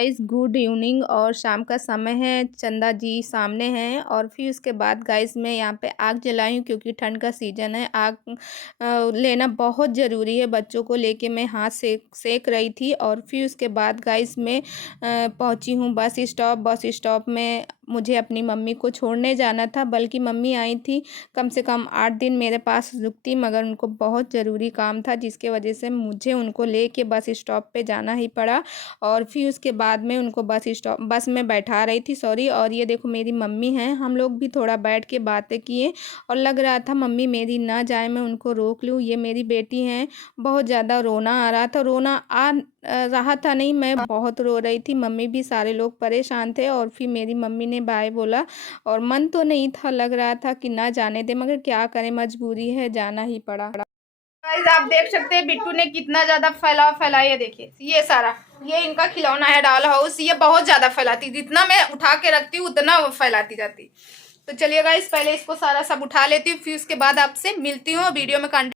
Guys good evening और शाम का समय है। चंदा जी सामने हैं और फिर उसके बाद गाइस मैं यहाँ पे आग जलाई हूँ क्योंकि ठंड का सीज़न है। आग लेना बहुत ज़रूरी है। बच्चों को लेके मैं हाथ सेक रही थी और फिर उसके बाद गाइस मैं पहुँची हूँ बस स्टॉप। बस स्टॉप में मुझे अपनी मम्मी को छोड़ने जाना था, बल्कि मम्मी आई थी कम से कम 8 दिन मेरे पास रुकती, मगर उनको बहुत ज़रूरी काम था जिसकी वजह से मुझे उनको लेके बस स्टॉप पे जाना ही पड़ा। और फिर उसके बाद में उनको बस में बैठा रही थी, सॉरी। और ये देखो मेरी मम्मी हैं, हम लोग भी थोड़ा बैठ के बातें किए और लग रहा था मम्मी मेरी ना जाए, मैं उनको रोक लूँ। ये मेरी बेटी हैं, बहुत ज़्यादा रोना आ रहा था। रोना आ रहा था नहीं, मैं बहुत रो रही थी। मम्मी भी, सारे लोग परेशान थे और फिर मेरी मम्मी ने बाय बोला और मन तो नहीं था, लग रहा था कि ना जाने दे, मगर क्या करें, मजबूरी है, जाना ही पड़ा। गाइस आप देख सकते हैं बिट्टू ने कितना ज्यादा फैला, ये देखिए ये सारा, ये इनका खिलौना है डॉल हाउस। ये बहुत ज्यादा फैलाती, जितना मैं उठा के रखती हूँ उतना वो फैलाती जाती। तो चलिए गाइस पहले इसको सारा सब उठा लेती हूँ, फिर उसके बाद आपसे मिलती हूँ वीडियो में।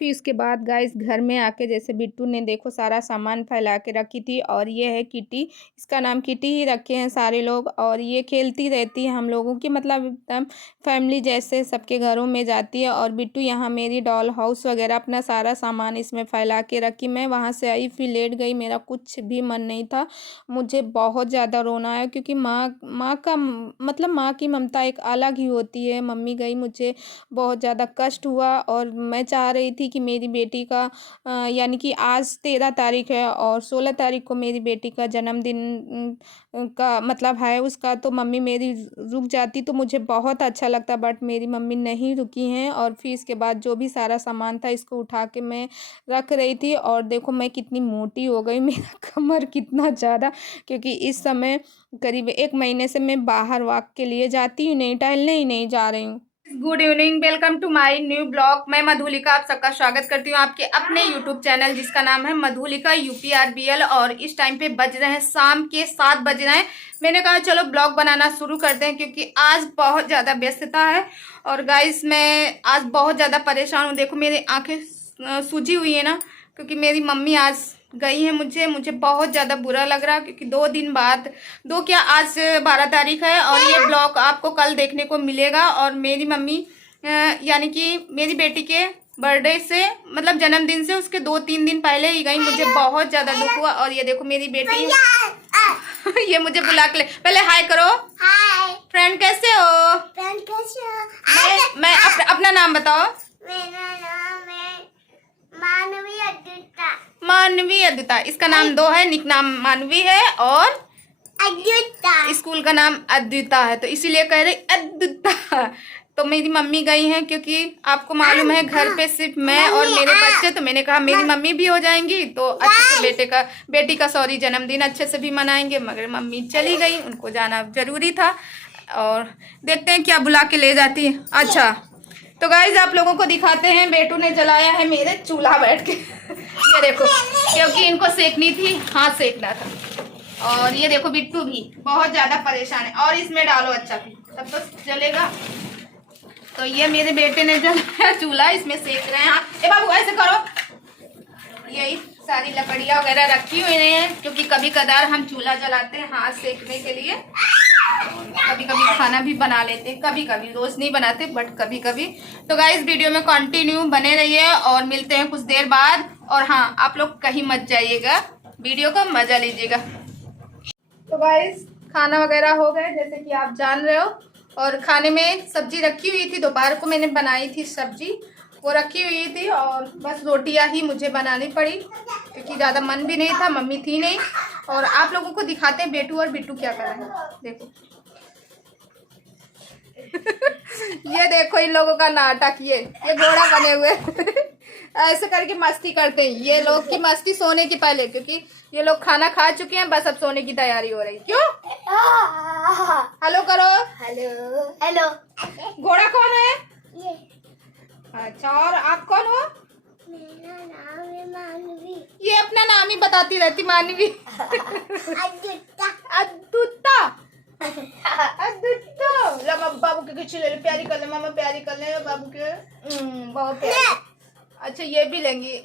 फिर उसके बाद गाइस घर में आके जैसे बिट्टू ने देखो सारा सामान फैला के रखी थी, और ये है किटी, इसका नाम किटी ही रखे हैं सारे लोग। और ये खेलती रहती है हम लोगों की, मतलब एकदम फैमिली जैसे सबके घरों में जाती है। और बिट्टू यहाँ मेरी डॉल हाउस वगैरह अपना सारा सामान इसमें फैला के रखी। मैं वहाँ से आई फिर लेट गई, मेरा कुछ भी मन नहीं था। मुझे बहुत ज़्यादा रोना आया क्योंकि माँ का मतलब माँ की ममता एक अलग ही होती है। मम्मी गई, मुझे बहुत ज़्यादा कष्ट हुआ और मैं चाह रही थी कि मेरी बेटी का यानी कि आज 13 तारीख है और 16 तारीख को मेरी बेटी का जन्मदिन का मतलब है उसका, तो मम्मी मेरी रुक जाती तो मुझे बहुत अच्छा लगता, बट मेरी मम्मी नहीं रुकी हैं। और फिर इसके बाद जो भी सारा सामान था इसको उठा के मैं रख रही थी। और देखो मैं कितनी मोटी हो गई, मेरा कमर कितना ज़्यादा, क्योंकि इस समय करीब 1 महीने से मैं बाहर वॉक के लिए जाती ही नहीं, टहलने ही नहीं जा रही हूँ। Good evening, welcome to my new blog. मैं मधुलिका आप सबका स्वागत करती हूँ आपके अपने यूट्यूब चैनल जिसका नाम है मधुलिका यूपीआरबीएल। और इस टाइम पे बज रहे हैं शाम के 7 बज रहे हैं। मैंने कहा चलो ब्लॉग बनाना शुरू करते हैं क्योंकि आज बहुत ज़्यादा व्यस्तता है। और गाइस मैं आज बहुत ज़्यादा परेशान हूँ, देखो मेरी आँखें सूजी हुई है ना, क्योंकि मेरी मम्मी आज गई है। मुझे बहुत ज़्यादा बुरा लग रहा है क्योंकि 2 दिन बाद, दो क्या, आज 12 तारीख है और ये ब्लॉग आपको कल देखने को मिलेगा। और मेरी मम्मी यानी कि मेरी बेटी के बर्थडे से मतलब जन्मदिन से उसके 2-3 दिन पहले ही गई। मुझे बहुत ज़्यादा दुख हुआ। और ये देखो मेरी बेटी ये मुझे बुला के पहले हाय करो। हाय फ्रेंड, कैसे हो? फ्रेंड कैसे हो? मैं अपना नाम बताओ। मेरा नाम है मानवी अद्विता। मानवी अद्विता, इसका नाम 2 है, निक नाम मानवी है और अद्विता, स्कूल का नाम अद्विता है, तो इसीलिए कह रही अद्विता। तो मेरी मम्मी गई हैं क्योंकि आपको मालूम है घर पे सिर्फ मैं और मेरे बच्चे, तो मैंने कहा मेरी मम्मी भी हो जाएंगी तो अच्छे से बेटी का सॉरी जन्मदिन अच्छे से भी मनाएंगे। मगर मम्मी चली गई, उनको जाना जरूरी था और देखते हैं क्या बुला के ले जाती है। अच्छा तो गाइज आप लोगों को दिखाते हैं, बेटू ने जलाया है मेरे चूल्हा बैठ के ये देखो, क्योंकि इनको सेकनी थी, हाथ सेकना था। और ये देखो बिट्टू भी बहुत ज्यादा परेशान है। और इसमें डालो अच्छा भी तब तो जलेगा। तो ये मेरे बेटे ने जलाया चूल्हा, इसमें सेक रहे हैं। ए बाबू ऐसे करो, यही सारी लकड़ियाँ वगैरह रखी हुई हैं क्योंकि कभी कदार हम चूल्हा जलाते हैं हाथ सेकने के लिए। कभी कभी खाना भी बना लेते हैं, कभी कभी, रोज नहीं बनाते बट कभी कभी। तो गाइस वीडियो में कंटिन्यू बने रहिए और मिलते हैं कुछ देर बाद। और हाँ आप लोग कहीं मत जाइएगा, वीडियो का मजा लीजिएगा। तो गाइस खाना वगैरह हो गए जैसे कि आप जान रहे हो। और खाने में सब्जी रखी हुई थी, दोपहर को मैंने बनाई थी सब्जी, वो रखी हुई थी और बस रोटियां ही मुझे बनानी पड़ी क्योंकि ज़्यादा मन भी नहीं था, मम्मी थी नहीं। और आप लोगों को दिखाते हैं बेटू और बिट्टू क्या कर रहे हैं, देखो ये देखो इन लोगों का नाटक, ये घोड़ा बने हुए ऐसे करके मस्ती करते हैं ये लोग की मस्ती सोने की पहले, क्योंकि ये लोग खाना खा चुके हैं, बस अब सोने की तैयारी हो रही। क्यों हेलो करो, हेलो हेलो। घोड़ा कौन है ये? अच्छा और आप कौन हो? मेरा नाम है मानवी। ये अपना नाम ही बताती रहती, मानवी अद्विता अद्विता अद्विता। बाबू के कुछ ले, प्यारी कर ले, मामा प्यारी कर ले बाबू के, बहुत प्यारी। अच्छा ये भी लेंगी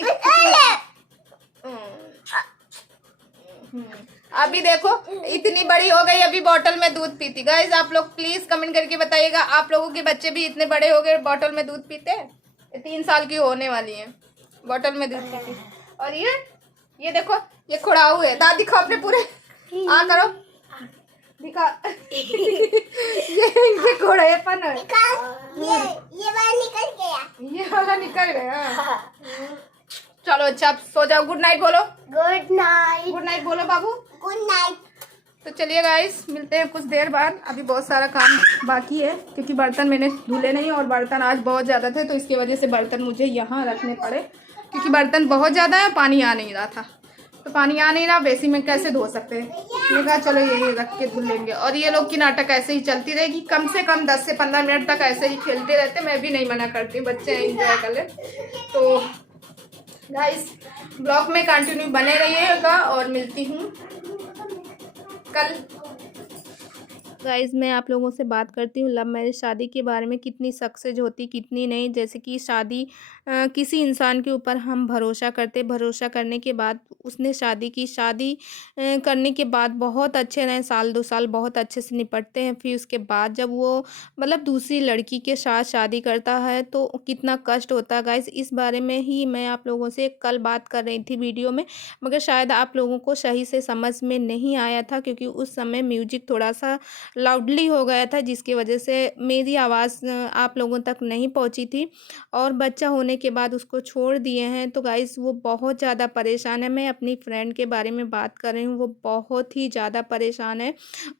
अभी देखो इतनी बड़ी हो गई, अभी बॉटल में दूध पीती। गाइस आप लोग प्लीज कमेंट करके बताइएगा, आप लोगों के बच्चे भी इतने बड़े हो गए बॉटल में दूध पीते हैं? 3 साल की होने वाली है, बॉटल में दूध पीती। और ये देखो, ये खुड़ाऊ है। दादी दिखाओ अपने पूरे, आ करो दिखा। ये इनके घोड़ेपन है। ये वाला निकल गया। चलो अच्छा आप सो जाओ। गुड नाइट बोलो। Good night. गुड नाइट बोलो बाबू। Good night. तो चलिए गाइस मिलते हैं कुछ देर बाद। अभी बहुत सारा काम बाकी है क्योंकि बर्तन मैंने धुले नहीं और बर्तन आज बहुत ज़्यादा थे, तो इसकी वजह से बर्तन मुझे यहाँ रखने पड़े क्योंकि बर्तन बहुत ज़्यादा है, पानी आ नहीं रहा था। तो पानी आ नहीं रहा, वैसे में कैसे धो सकते हैं। मैंने कहा चलो यही रख के धुल लेंगे। और ये लोग की नाटक ऐसे ही चलती रहेगी, कम से कम 10 से 15 मिनट तक ऐसे ही खेलते रहते। मैं भी नहीं मना करती, बच्चे एंजॉय कर ले। तो गाइस ब्लॉग में कंटिन्यू बने रहिएगा और मिलती हूँ कल। गाइज़ मैं आप लोगों से बात करती हूँ लव मैरिज शादी के बारे में, कितनी सक्सेस होती कितनी नहीं। जैसे कि शादी किसी इंसान के ऊपर हम भरोसा करते, भरोसा करने के बाद उसने शादी की, शादी करने के बाद बहुत अच्छे रहे, 1-2 साल बहुत अच्छे से निपटते हैं। फिर उसके बाद जब वो मतलब दूसरी लड़की के साथ शादी करता है तो कितना कष्ट होता है। गाइज़ इस बारे में ही मैं आप लोगों से कल बात कर रही थी वीडियो में, मगर शायद आप लोगों को सही से समझ में नहीं आया था क्योंकि उस समय म्यूजिक थोड़ा सा लाउडली हो गया था, जिसकी वजह से मेरी आवाज़ आप लोगों तक नहीं पहुंची थी। और बच्चा होने के बाद उसको छोड़ दिए हैं, तो गाइस वो बहुत ज़्यादा परेशान है। मैं अपनी फ्रेंड के बारे में बात कर रही हूँ, वो बहुत ही ज़्यादा परेशान है।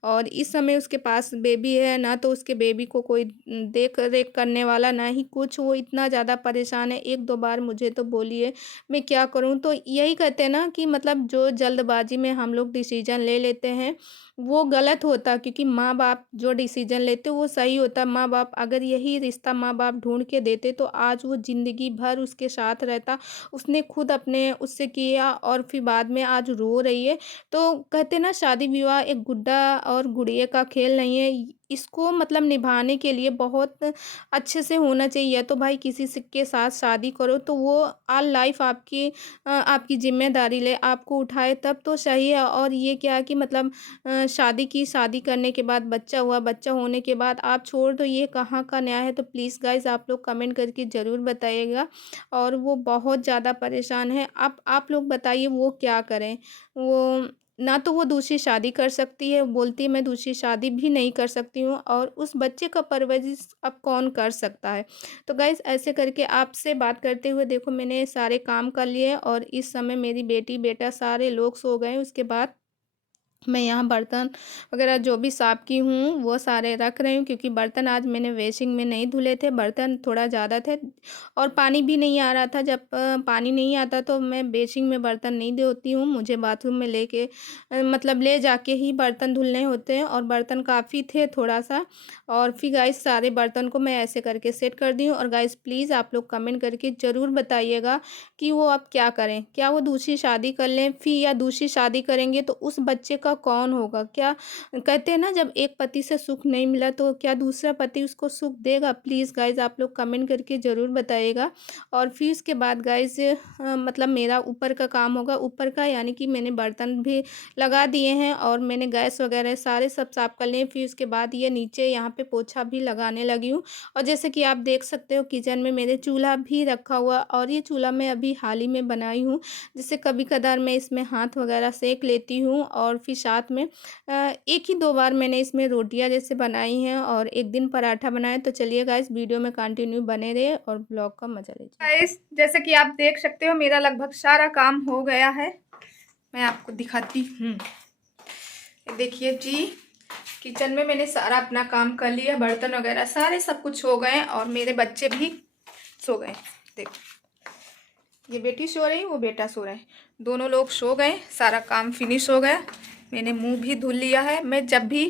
और इस समय उसके पास बेबी है, ना तो उसके बेबी को कोई देख रेख करने वाला, ना ही कुछ। वो इतना ज़्यादा परेशान है, 1-2 बार मुझे तो बोली है मैं क्या करूँ। तो यही कहते हैं ना कि मतलब जो जल्दबाजी में हम लोग डिसीजन ले लेते हैं वो गलत होता, क्योंकि माँ बाप जो डिसीजन लेते वो सही होता। माँ बाप अगर यही रिश्ता माँ बाप ढूंढ के देते तो आज वो ज़िंदगी भर उसके साथ रहता। उसने खुद अपने उससे किया और फिर बाद में आज रो रही है। तो कहते ना शादी विवाह एक गुड्डा और गुड़िया का खेल नहीं है, इसको मतलब निभाने के लिए बहुत अच्छे से होना चाहिए। तो भाई किसी के साथ शादी करो तो वो ऑल लाइफ आपकी जिम्मेदारी ले, आपको उठाए तब तो सही है। और ये क्या है कि मतलब शादी की, शादी करने के बाद बच्चा हुआ, बच्चा होने के बाद आप छोड़ दो, ये कहाँ का न्याय है। तो प्लीज़ गाइज़ आप लोग कमेंट करके ज़रूर बताइएगा। और वो बहुत ज़्यादा परेशान है। आप लोग बताइए वो क्या करें। वो ना तो वो दूसरी शादी कर सकती है, बोलती है मैं दूसरी शादी भी नहीं कर सकती हूँ, और उस बच्चे का परवरिश अब कौन कर सकता है। तो गाइज़ ऐसे करके आपसे बात करते हुए देखो मैंने सारे काम कर लिए और इस समय मेरी बेटी बेटा सारे लोग सो गए। उसके बाद मैं यहाँ बर्तन वगैरह जो भी साफ़ की हूँ वो सारे रख रही हूँ, क्योंकि बर्तन आज मैंने वेसिंग में नहीं धुले थे, बर्तन थोड़ा ज़्यादा थे और पानी भी नहीं आ रहा था। जब पानी नहीं आता तो मैं बेसिंग में बर्तन नहीं धोती हूँ, मुझे बाथरूम में लेके मतलब ले जाके ही बर्तन धुलने होते हैं। और बर्तन काफ़ी थे थोड़ा सा, और फिर गाइस सारे बर्तन को मैं ऐसे करके सेट कर दी हूँ। और गाइस प्लीज़ आप लोग कमेंट करके ज़रूर बताइएगा कि वो अब क्या करें, क्या वो दूसरी शादी कर लें फिर, या दूसरी शादी करेंगे तो उस बच्चे का कौन होगा। क्या कहते हैं ना, जब एक पति से सुख नहीं मिला तो क्या दूसरा पति उसको सुख देगा। प्लीज़ गाइज आप लोग कमेंट करके ज़रूर बताइएगा। और फिर उसके बाद गाइज मतलब मेरा ऊपर का काम होगा, ऊपर का यानी कि मैंने बर्तन भी लगा दिए हैं और मैंने गैस वगैरह सारे सब साफ कर लिए। फिर उसके बाद ये नीचे यहाँ पे पोछा भी लगाने लगी हूँ। और जैसे कि आप देख सकते हो किचन में मेरे चूल्हा भी रखा हुआ, और ये चूल्हा मैं अभी हाल ही में बनाई हूँ, जिससे कभी कदार मैं इसमें हाथ वगैरह सेक लेती हूँ। और फिर साथ में 1 ही 2 बार मैंने इसमें रोटियां जैसे बनाई हैं और एक दिन पराठा बनाया। तो चलिए गाइस वीडियो में कंटिन्यू बने रहे और ब्लॉग का मजा लीजिए। गाइस जैसे कि आप देख सकते हो मेरा लगभग सारा काम हो गया है, मैं आपको दिखाती हूँ। देखिए जी, किचन में मैंने सारा अपना काम कर लिया, बर्तन वगैरह सारे सब कुछ हो गए और मेरे बच्चे भी सो गए। देखो ये बेटी सो रही, वो बेटा सो रहा है, दोनों लोग सो गए, सारा काम फिनिश हो गया। मैंने मुंह भी धुल लिया है। मैं जब भी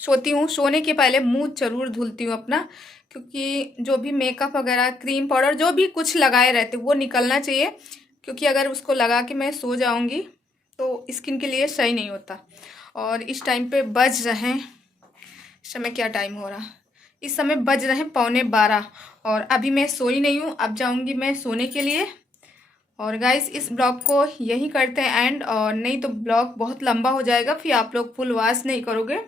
सोती हूँ सोने के पहले मुंह जरूर धुलती हूँ अपना, क्योंकि जो भी मेकअप वगैरह क्रीम पाउडर जो भी कुछ लगाए रहते वो निकलना चाहिए, क्योंकि अगर उसको लगा के मैं सो जाऊँगी तो स्किन के लिए सही नहीं होता। और इस टाइम पे बज रहे, इस समय क्या टाइम हो रहा, इस समय बज रहे 11:15 और अभी मैं सोई नहीं हूँ। अब जाऊँगी मैं सोने के लिए और गाइस इस ब्लॉग को यही करते हैं एंड, और नहीं तो ब्लॉग बहुत लंबा हो जाएगा, फिर आप लोग फुल वॉच नहीं करोगे।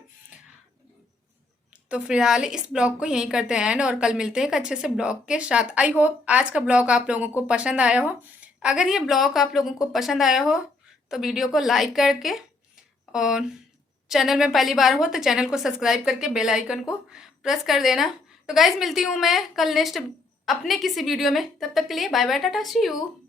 तो फिलहाल इस ब्लॉग को यहीं करते हैं एंड, और कल मिलते हैं एक अच्छे से ब्लॉग के साथ। आई होप आज का ब्लॉग आप लोगों को पसंद आया हो। अगर ये ब्लॉग आप लोगों को पसंद आया हो तो वीडियो को लाइक करके, और चैनल में पहली बार हो तो चैनल को सब्सक्राइब करके बेल आइकन को प्रेस कर देना। तो गाइज मिलती हूँ मैं कल नेक्स्ट अपने किसी वीडियो में, तब तक के लिए bye bye, tata, see you.